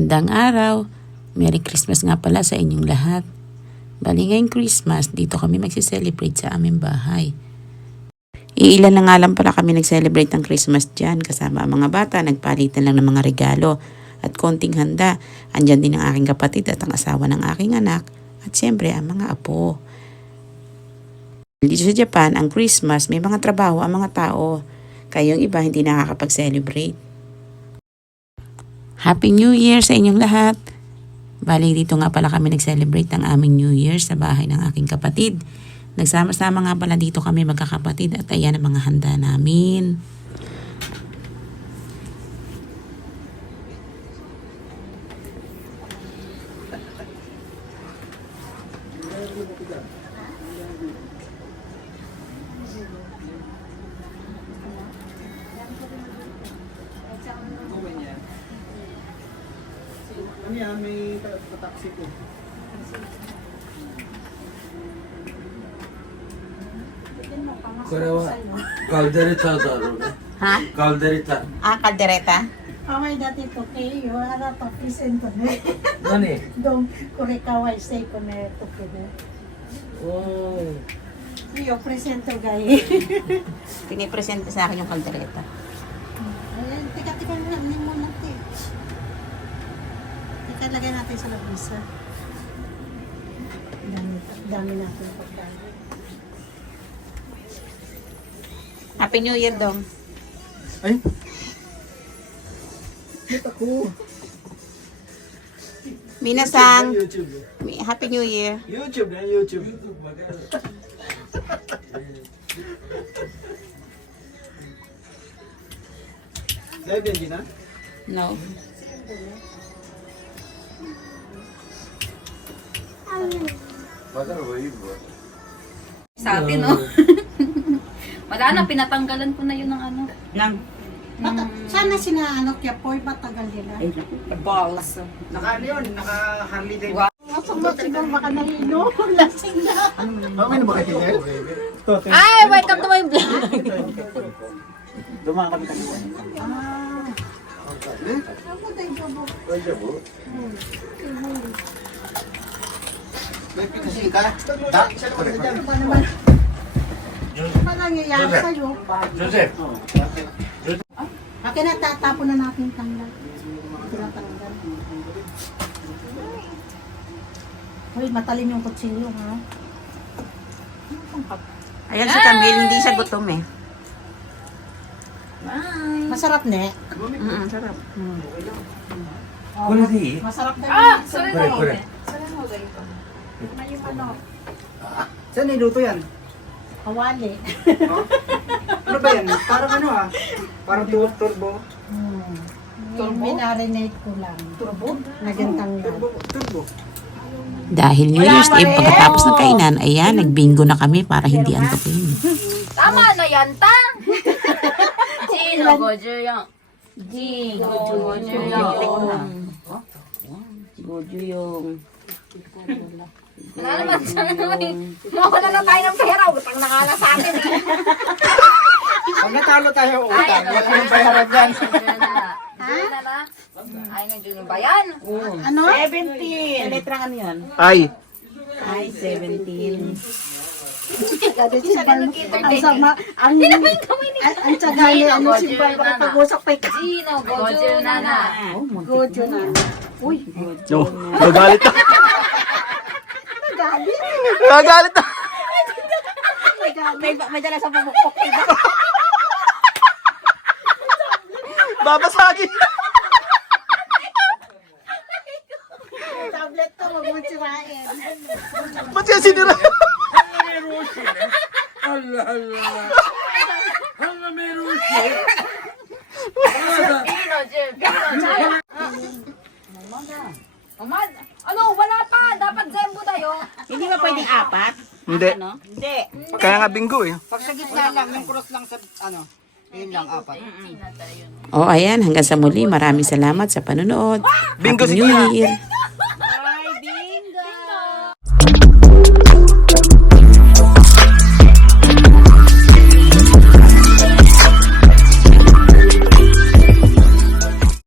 Magandang araw. Merry Christmas nga pala sa inyong lahat. Bali ngayong Christmas, dito kami magsiselebrate sa aming bahay. Iilan na nga lang pala kami nag-celebrate ng Christmas dyan. Kasama ang mga bata, nagpalitan lang ng mga regalo at konting handa. Andyan din ang aking kapatid at ang asawa ng aking anak. At siyempre ang mga apo. Dito sa Japan, ang Christmas, may mga trabaho ang mga tao. Kayong iba hindi nakakapag-celebrate. Happy New Year sa inyong lahat! Bali dito nga pala kami nag-celebrate ng aming New Year sa bahay ng aking kapatid. Nagsama-sama nga pala dito kami magkakapatid at ayan ang mga handa namin. Ano yan? May taxi ko. Caldereta da robe. Ha? Caldereta. Ah, kaldereta? ハワイだって時計よあらとプレゼントね。何？どんこれかわいせいこね時計ね。おー。いいよプレゼントがいい。Pinipresente sa akin yung kaldereta. Teka, teka na, hindi mo natin. Teka, lagay natin sa labisa. Dami natin pagkain. Happy New Year, Dong. Ay! Ba't ako? Minasang, YouTube. Happy New Year. YouTube na, YouTube. Live yan, Gina? No. Sa atin, no? Wala na, pinatanggalan ko na yun ng ano. Nang Sana sina ano kaya po matagal nila. balls. Naka ano yun? Naka Harley Davidson. Masama siguro baka nahino. Lasing na. Okay na ba kayo, Tinel? Ay, welcome to my vlog! Dumaan kami kanina. Ako tayo babo. May pinasi ka? Da? Ano naman? Ano nangyayari sa'yo? Joseph. Akin na tatapon na natin tanggal. Tinatanggal. Hoy, matalim yung kutsilyo, ha? Ayan si Camille, hindi siya gutom eh. Masarap, ne? Sarap. Kore de ii? Masarap na Ah! yun. Sorry Kore, na kore. Yung ano, Saan niluto yan? kawali. Ano ba yan? Parang ano ah? Parang turbo. Minarinate ko lang. Turbo? Naging tanggal. Turbo. Dahil New Year's Eve, pagkatapos ng kainan, ayan, nagbingo na kami para hindi antukin. Tama na yan, tang! Sino, Gojo yung? Gojo yung. Gojo yung... Wala naman siya mawala na tayo ng pera. Utang na nga na sa atin eh. Pag natalo tayo utang, Ay, wala nang bayaran yan. Ay, nandiyan yung bayan. Ano? 17! Letrang ano yun? Ay! Ay, 17. Ang sama, ang tsaga niya, ano simbal, baka pag-usap pa ka. Sino, Gojo Nana. Gojo na. Uy, No, nagalit na. galit. Nagalit na. May dala sa pamukpok. Babasagin. Tablet to, wag mo sirain. Ba't yan sinira? Allah Allah. Hala meron siya. Sino, Jim? Umad. Ano, wala pa. Dapat zembo tayo. Hindi ba pwedeng apat? Hindi. Ano? Hindi. Kaya nga bingo eh. Pag sa gitna lang, yung cross lang sa ano, yun lang, apat. O ayan, hanggang sa muli, maraming salamat sa panonood. Bingo Happy si New Kuya. Year!